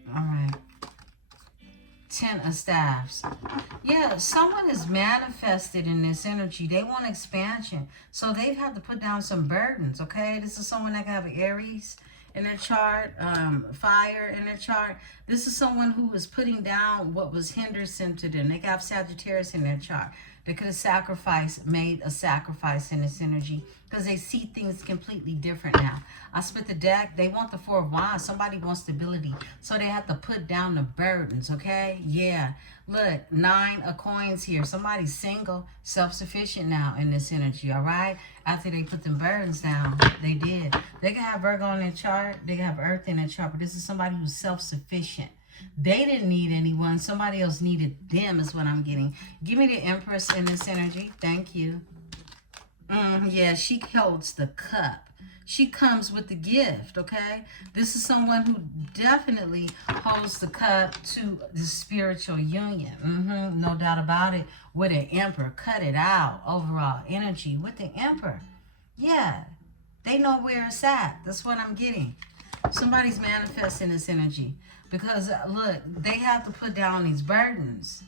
All right. Ten of Staffs. Yeah, someone is manifested in this energy. They want expansion. So they've had to put down some burdens, okay? This is someone that can have an Aries in their chart, fire in their chart. This is someone who is putting down what was hindering to them. They got Sagittarius in their chart. They could have made a sacrifice in this energy because they see things completely different now. I split the deck. They want the Four of Wands. Somebody wants stability. So they have to put down the burdens, okay? Yeah. Look, Nine of Coins here. Somebody's single, self-sufficient now in this energy, all right? After they put them burdens down, they did. They can have Virgo in their chart. They can have Earth in their chart. But this is somebody who's self-sufficient. They didn't need anyone. Somebody else needed them is what I'm getting. Give me the Empress in this energy. Thank you. Yeah, she holds the cup. She comes with the gift, okay? This is someone who definitely holds the cup to the spiritual union. No doubt about it. With an Emperor. Cut it out. Overall energy with the Emperor. Yeah. They know where it's at. That's what I'm getting. Somebody's manifesting this energy. Because, look, they have to put down these burdens.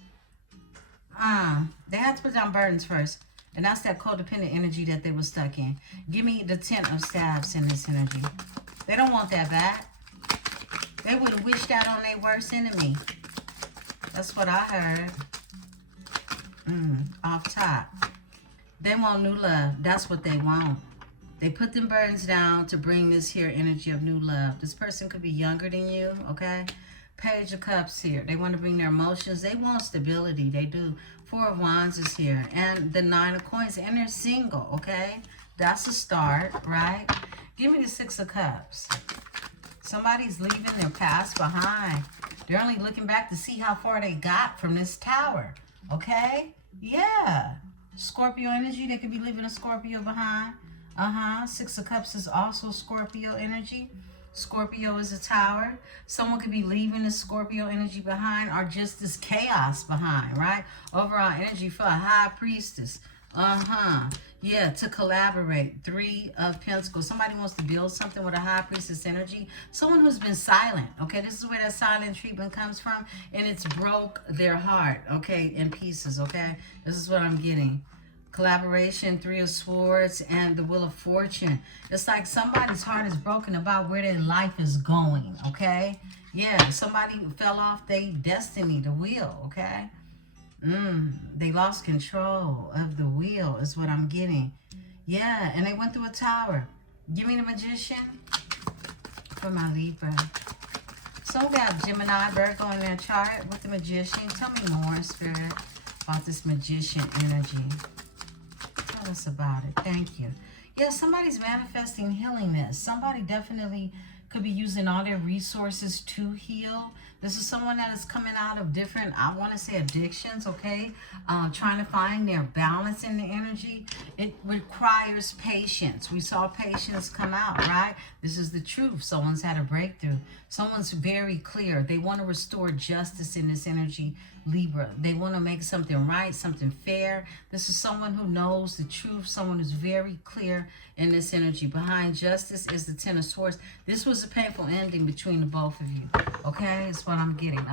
They have to put down burdens first. And that's that codependent energy that they were stuck in. Give me the Ten of Staffs in this energy. They don't want that back. They would wish that on their worst enemy. That's what I heard. Off top. They want new love. That's what they want. They put them burdens down to bring this here energy of new love. This person could be younger than you, okay? Page of Cups here. They want to bring their emotions. They want stability. They do. Four of Wands is here. And the Nine of Coins. And they're single, okay? That's a start, right? Give me the Six of Cups. Somebody's leaving their past behind. They're only looking back to see how far they got from this tower, okay? Yeah. Scorpio energy. They could be leaving a Scorpio behind. Six of Cups is also Scorpio energy. Scorpio is a tower. Someone could be leaving the Scorpio energy behind or just this chaos behind, right? Overall energy for a High Priestess. Yeah, to collaborate. Three of Pentacles. Somebody wants to build something with a High Priestess energy. Someone who's been silent, okay? This is where that silent treatment comes from. And it's broke their heart, okay, in pieces, okay? This is what I'm getting. Collaboration, Three of Swords, and the Wheel of Fortune. It's like somebody's heart is broken about where their life is going, okay? Yeah, somebody fell off their destiny, the wheel, okay? They lost control of the wheel is what I'm getting. Yeah, and they went through a tower. Give me the Magician for my Libra. So we got Gemini, Virgo in their chart with the Magician. Tell me more, Spirit, about this Magician energy. Tell us about it. Thank you. Yeah, somebody's manifesting healing this. Somebody definitely could be using all their resources to heal. This is someone that is coming out of different, I want to say addictions, okay? Trying to find their balance in the energy. It requires patience. We saw patience come out, right? This is the truth. Someone's had a breakthrough. Someone's very clear. They want to restore justice in this energy, Libra. They want to make something right, something fair. This is someone who knows the truth. Someone who's very clear in this energy. Behind justice is the Ten of Swords. This was a painful ending between the both of you, okay? It's what I'm getting.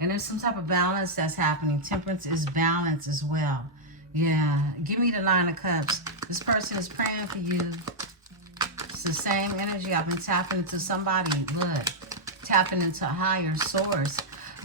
And there's some type of balance that's happening. Temperance is balance as well. Yeah. Give me the Nine of Cups. This person is praying for you. It's the same energy. I've been tapping into somebody. Look. Tapping into a higher source.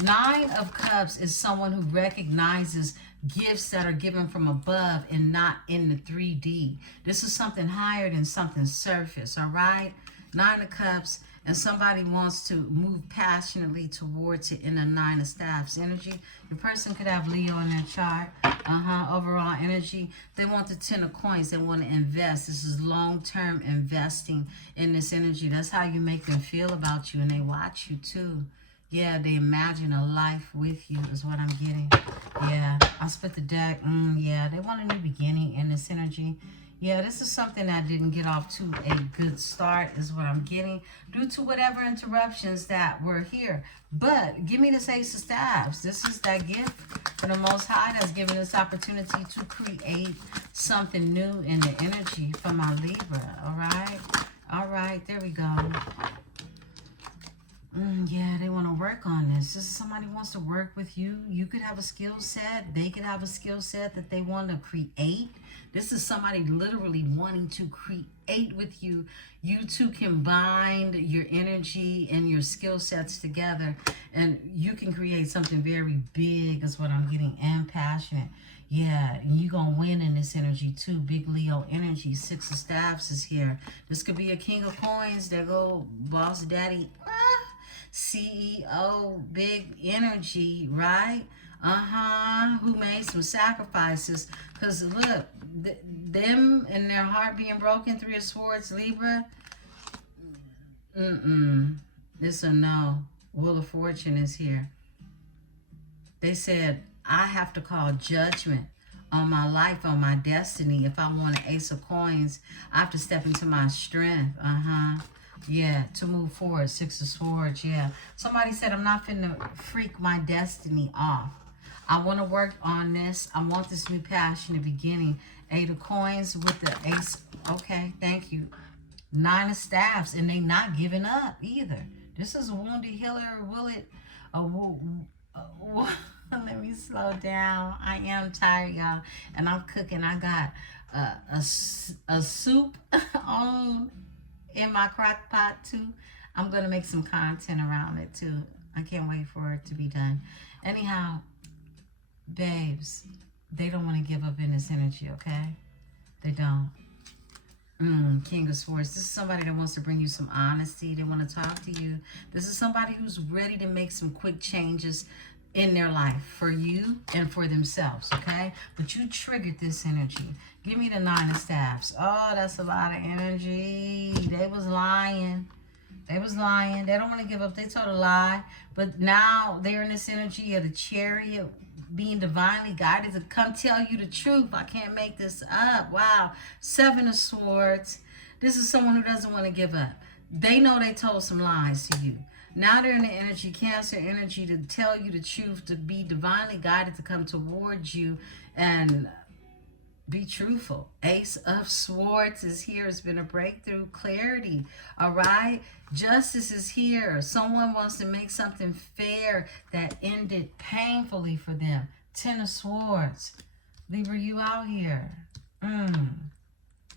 Nine of Cups is someone who recognizes gifts that are given from above and not in the 3D. This is something higher than something surface, all right? Nine of Cups, and somebody wants to move passionately towards it in the Nine of Staffs energy. Your person could have Leo in their chart. Overall energy. They want the Ten of Coins. They want to invest. This is long-term investing in this energy. That's how you make them feel about you, and they watch you too. Yeah, they imagine a life with you is what I'm getting. Yeah, I split the deck. Yeah, they want a new beginning in this energy. Yeah, this is something that didn't get off to a good start is what I'm getting due to whatever interruptions that were here. But give me this Ace of Staffs. This is that gift for the Most High that's giving us opportunity to create something new in the energy for my Libra. All right? All right, there we go. Yeah, they want to work on this. This is somebody who wants to work with you. You could have a skill set. They could have a skill set that they want to create. This is somebody literally wanting to create with you. You two can bind your energy and your skill sets together, and you can create something very big is what I'm getting, and passionate. Yeah, you're going to win in this energy too. Big Leo energy. Six of Staffs is here. This could be a King of Coins. There go Boss Daddy. CEO, big energy, right? Who made some sacrifices. Because look, them and their heart being broken, Three of Swords, Libra. It's a no. Wheel of Fortune is here. They said, I have to call judgment on my life, on my destiny. If I want an Ace of Coins, I have to step into my strength. Yeah, to move forward. Six of Swords, yeah. Somebody said, I'm not finna freak my destiny off. I want to work on this. I want this new passionate beginning. Eight of Coins with the Ace. Okay, thank you. Nine of Staffs, and they not giving up either. This is a wounded healer. Will it? Let me slow down. I am tired, y'all, and I'm cooking. I got a soup on in my crock pot too. I'm gonna make some content around it too. I can't wait for it to be done. Anyhow, babes, they don't want to give up in this energy, okay? They don't. King of Swords. This is somebody that wants to bring you some honesty. They want to talk to you. This is somebody who's ready to make some quick changes in their life for you and for themselves, okay? But you triggered this energy. Give me the Nine of Staffs. Oh, that's a lot of energy. They was lying. They was lying. They don't want to give up. They told a lie. But now they're in this energy of the Chariot, being divinely guided to come tell you the truth. I can't make this up. Wow. Seven of Swords. This is someone who doesn't want to give up. They know they told some lies to you. Now they're in the energy, Cancer energy, to tell you the truth, to be divinely guided, to come towards you and be truthful. Ace of Swords is here. It's been a breakthrough. Clarity. All right. Justice is here. Someone wants to make something fair that ended painfully for them. Ten of Swords. Libra, you out here.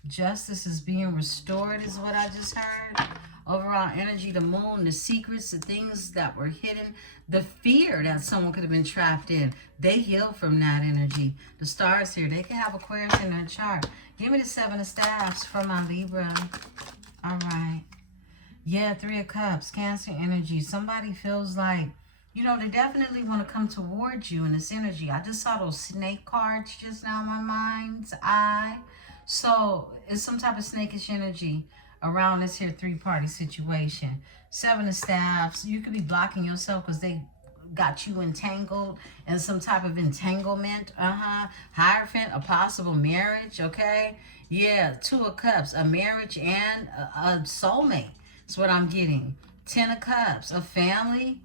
Justice is being restored is what I just heard. Overall energy, the moon, the secrets, the things that were hidden, the fear that someone could have been trapped in. They heal from that energy. The stars here, they can have Aquarius in their chart. Give me the Seven of Staffs for my Libra. All right. Yeah, Three of Cups, Cancer energy. Somebody feels like, you know, they definitely want to come towards you in this energy. I just saw those snake cards just now in my mind's eye. So it's some type of snakish energy around this here three-party situation. Seven of Staffs. You could be blocking yourself because they got you entangled in some type of entanglement. Hierophant, a possible marriage, okay? Yeah, Two of Cups, a marriage and a soulmate. That's what I'm getting. Ten of Cups, a family,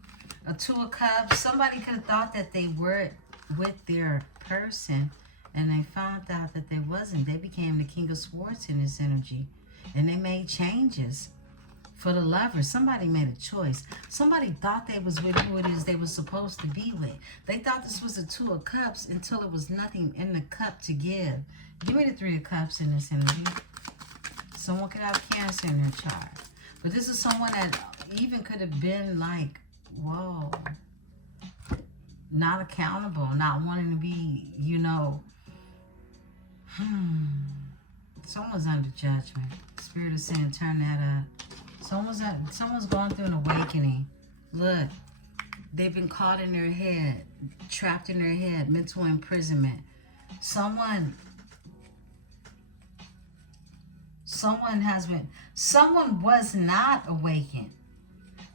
a Two of Cups. Somebody could have thought that they were with their person and they found out that they wasn't. They became the King of Swords in this energy and they made changes. For the lovers, somebody made a choice. Somebody thought they was with who it is they were supposed to be with. They thought this was a Two of Cups until it was nothing in the cup to give. Give me the Three of Cups in this energy. Someone could have Cancer in their chart. But this is someone that even could have been like, whoa, not accountable, not wanting to be, you know, someone's under judgment. Spirit is saying, turn that up. Someone's going through an awakening. Look, they've been caught in their head, trapped in their head, mental imprisonment. Someone was not awakened.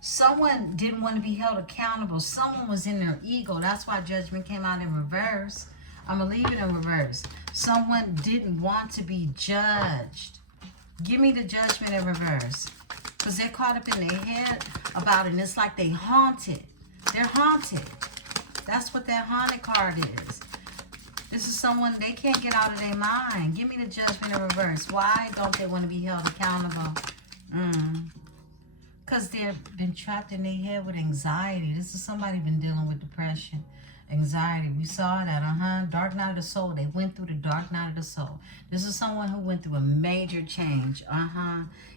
Someone didn't want to be held accountable. Someone was in their ego. That's why judgment came out in reverse. I'm going to leave it in reverse. Someone didn't want to be judged. Give me the judgment in reverse. Because they're caught up in their head about it. And it's like they haunted. They're haunted. That's what that haunted card is. This is someone, they can't get out of their mind. Give me the judgment in reverse. Why don't they want to be held accountable? Because they've been trapped in their head with anxiety. This is somebody been dealing with depression, anxiety. We saw that, Dark night of the soul. They went through the dark night of the soul. This is someone who went through a major change,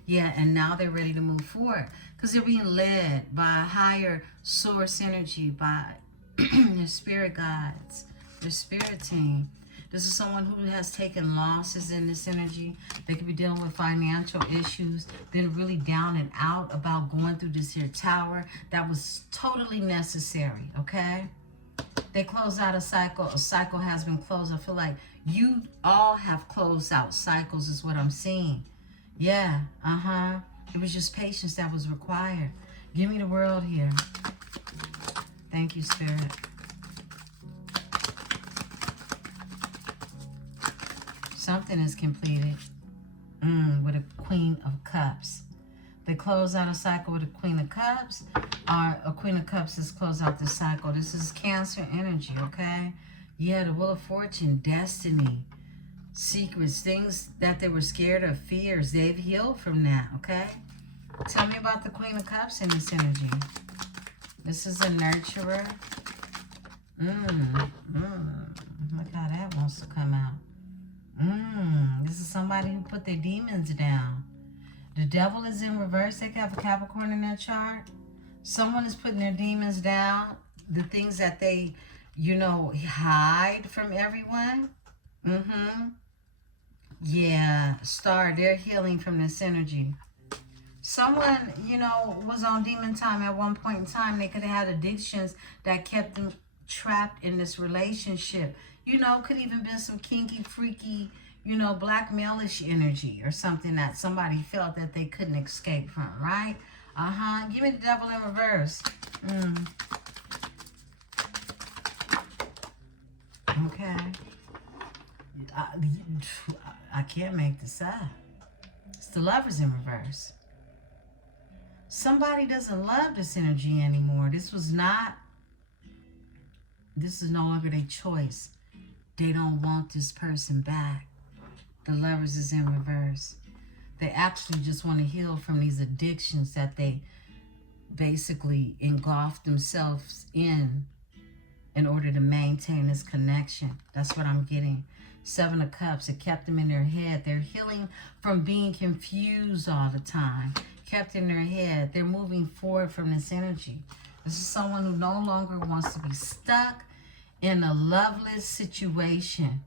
Yeah, and now they're ready to move forward because they're being led by a higher source energy, by their spirit guides, their spirit team. This is someone who has taken losses in this energy. They could be dealing with financial issues, been really down and out about going through this here tower. That was totally necessary, okay? They close out a cycle. A cycle has been closed. I feel like you all have closed out cycles is what I'm seeing. Yeah, It was just patience that was required. Give me the world here. Thank you, Spirit. Something is completed with a Queen of Cups. They close out a cycle with a Queen of Cups. Or a Queen of Cups has closed out this cycle. This is Cancer energy, okay? Yeah, the Wheel of Fortune, destiny, secrets, things that they were scared of, fears. They've healed from that, okay? Tell me about the Queen of Cups in this energy. This is a nurturer. Look how that wants to come out. This is somebody who put their demons down. The Devil is in reverse. They have a Capricorn in their chart. Someone is putting their demons down. The things that they, you know, hide from everyone. Yeah, Star, they're healing from this energy. Someone, you know, was on demon time at one point in time. They could have had addictions that kept them trapped in this relationship. You know, could even been some kinky, freaky, you know, blackmailish energy or something that somebody felt that they couldn't escape from, right? Give me the Devil in reverse. Okay. I can't make this up. It's the Lovers in reverse. Somebody doesn't love this energy anymore. This is no longer their choice. They don't want this person back. The Lovers is in reverse. They actually just want to heal from these addictions that they basically engulfed themselves in order to maintain this connection. That's what I'm getting. Seven of Cups, it kept them in their head. They're healing from being confused all the time. Kept in their head. They're moving forward from this energy. This is someone who no longer wants to be stuck in a loveless situation.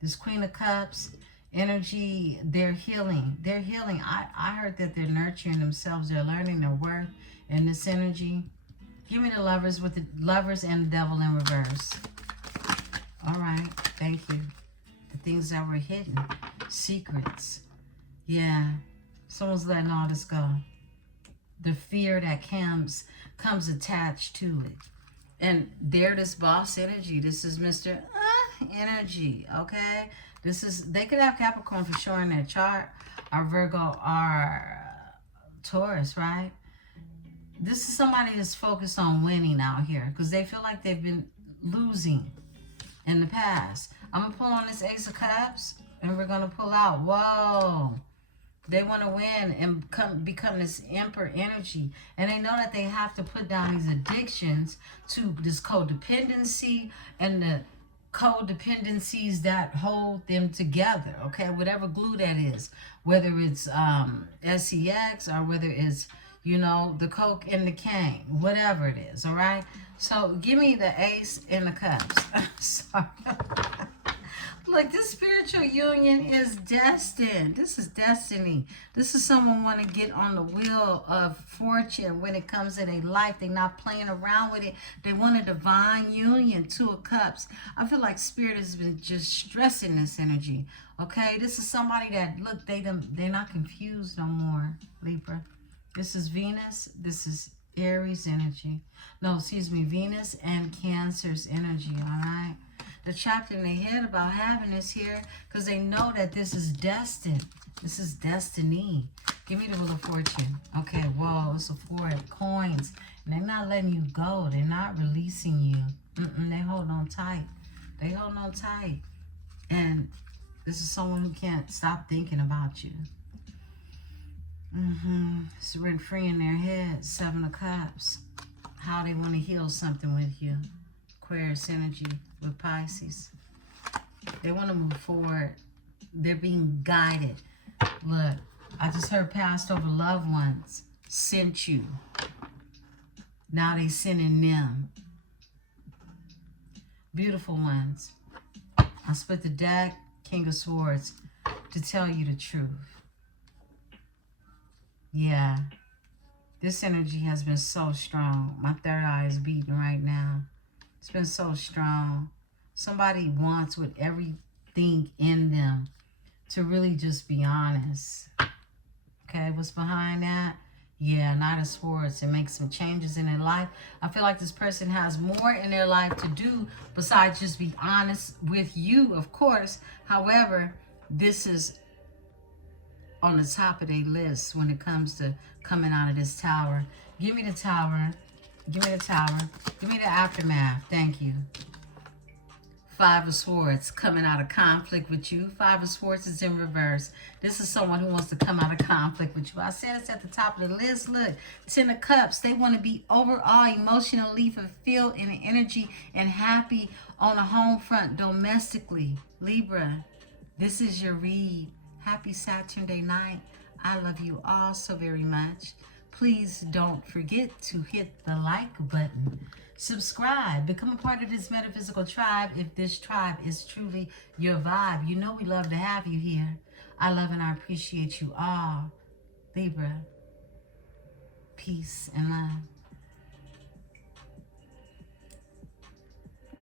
This Queen of Cups energy. They're healing. They're healing. I heard that they're nurturing themselves. They're learning their worth in this energy. Give me the lovers with the lovers and the devil in reverse. All right. Thank you. The things that were hidden. Secrets. Yeah. Someone's letting all this go. The fear that comes attached to it. And there, this boss energy. This is Mr. Energy. Okay. This is, they could have Capricorn for sure in their chart. Or Virgo or Taurus, right? This is somebody that's focused on winning out here because they feel like they've been losing in the past. I'm going to pull on this Ace of Cups and we're going to pull out. Whoa. They want to win and become this Emperor energy. And they know that they have to put down these addictions to this codependency and the codependencies that hold them together. Okay, whatever glue that is. Whether it's sex or whether it's, you know, the coke and the cane. Whatever it is, all right? So give me the Ace and the Cups. Sorry. Look, this spiritual union is destined. This is destiny. This is someone want to get on the wheel of fortune when it comes to their life. They're not playing around with it. They want a divine union. Two of Cups. I feel like Spirit has been just stressing this energy. Okay, this is somebody that, look, they're not confused no more, Libra. This is Venus. This is Aries energy. No, excuse me, Venus and Cancer's energy, all right? They're trapped in their head about having this here because they know that this is destined. This is destiny. Give me the Wheel of Fortune. Okay, whoa, it's a 4 of coins. And they're not letting you go. They're not releasing you. They hold on tight. They hold on tight. And this is someone who can't stop thinking about you. It's rent free in their head. 7 of Cups. How they want to heal something with you. Aquarius energy with Pisces. They want to move forward. They're being guided. Look, I just heard passed over loved ones sent you. Now they sending them. Beautiful ones. I split the deck, King of Swords, to tell you the truth. Yeah. This energy has been so strong. My third eye is beating right now. It's been so strong. Somebody wants with everything in them to really just be honest. Okay, what's behind that? Yeah, Knight of Swords, and make some changes in their life. I feel like this person has more in their life to do besides just be honest with you, of course. However, this is on the top of their list when it comes to coming out of this tower. Give me the tower. Give me the tower. Give me the aftermath. Thank you. 5 of Swords, coming out of conflict with you. 5 of Swords is in reverse. This is someone who wants to come out of conflict with you. I said it's at the top of the list. Look, 10 of Cups. They want to be overall emotionally fulfilled in the energy and happy on a home front domestically. Libra, this is your read. Happy Saturn Day night. I love you all so very much. Please don't forget to hit the like button. Subscribe. Become a part of this metaphysical tribe if this tribe is truly your vibe. You know we love to have you here. I love and I appreciate you all. Libra, peace and love.